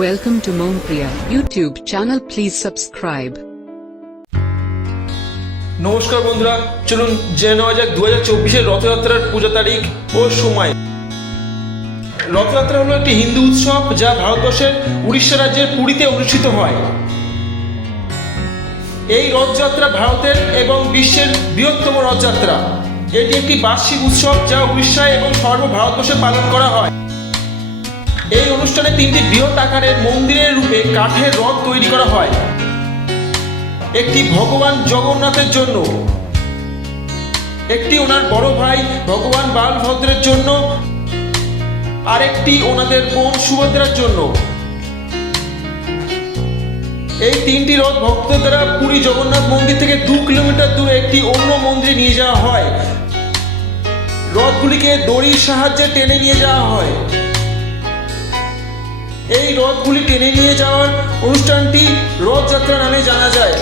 Welcome to Mompriya YouTube channel. Please subscribe. নমস্কার বন্ধুরা, চলুন জেনে নেওয়া যাক 2024-এর রথযাত্রার পূজা তারিখ ও সময়। রথযাত্রা হলো একটি হিন্দু উৎসব যা ভারতবর্ষের উড়িষ্যা রাজ্যের পুরীতে অনুষ্ঠিত হয়। এই রথযাত্রা ভারতের এবং বিশ্বের বৃহত্তম রথযাত্রা। এটি একটি বার্ষিক উৎসব যা উড়িষ্যায় এবং সর্বভারতবর্ষে পালন করা হয়। এই অনুষ্ঠানে তিনটি বৃহৎ আকারের মন্দিরের রূপে কাঠের রথ তৈরি করা হয়। একটি ভগবান জগন্নাথের জন্য, একটি ওনার বড় ভাই ভগবান বালভদ্রের জন্য, আরেকটি ওনাদের বোন সুভদ্রার জন্য। এই তিনটি রথ ভক্তদের দ্বারা পুরী জগন্নাথ মন্দির থেকে 2 কিলোমিটার দূরে একটি অন্য মন্দিরে নিয়ে যাওয়া হয়। রথগুলিকে দড়ির সাহায্যে টেনে নিয়ে যাওয়া হয়। এই রথগুলি টেনে নিয়ে যাওয়ার অনুষ্ঠানটি রথযাত্রা নামে জানা যায়।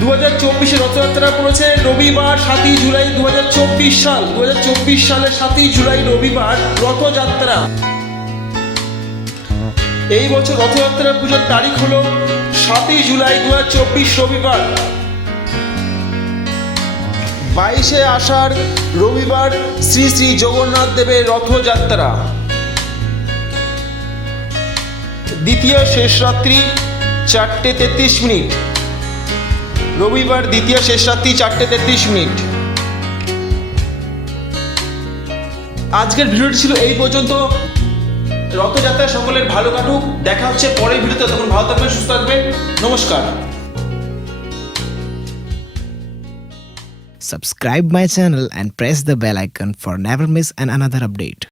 2024 রথযাত্রা পড়েছে রবিবার 7ই জুলাই 2024 সাল। 2024 সালের 7ই জুলাই রবিবার রথযাত্রা। এই বছর রথযাত্রার পুজোর তারিখ হলো 7ই জুলাই 2024 রবিবার। 22শে আষাঢ় রবিবার শ্রী শ্রী জগন্নাথ দেবের রথযাত্রা। দ্বিতীয় শেষ রাত্রি 4:33 মিনিট। রবিবার দ্বিতীয় শেষ রাত্রি 4:33 মিনিট। আজকের ভিডিওটি ছিল এই পর্যন্ত। রথযাত্রা সকলের ভালো কাটুক। দেখা হচ্ছে পরের ভিডিওতে। তখন ভালো থাকবেন, সুস্থ থাকবেন। নমস্কার। Subscribe my channel and press the bell icon for never miss another update.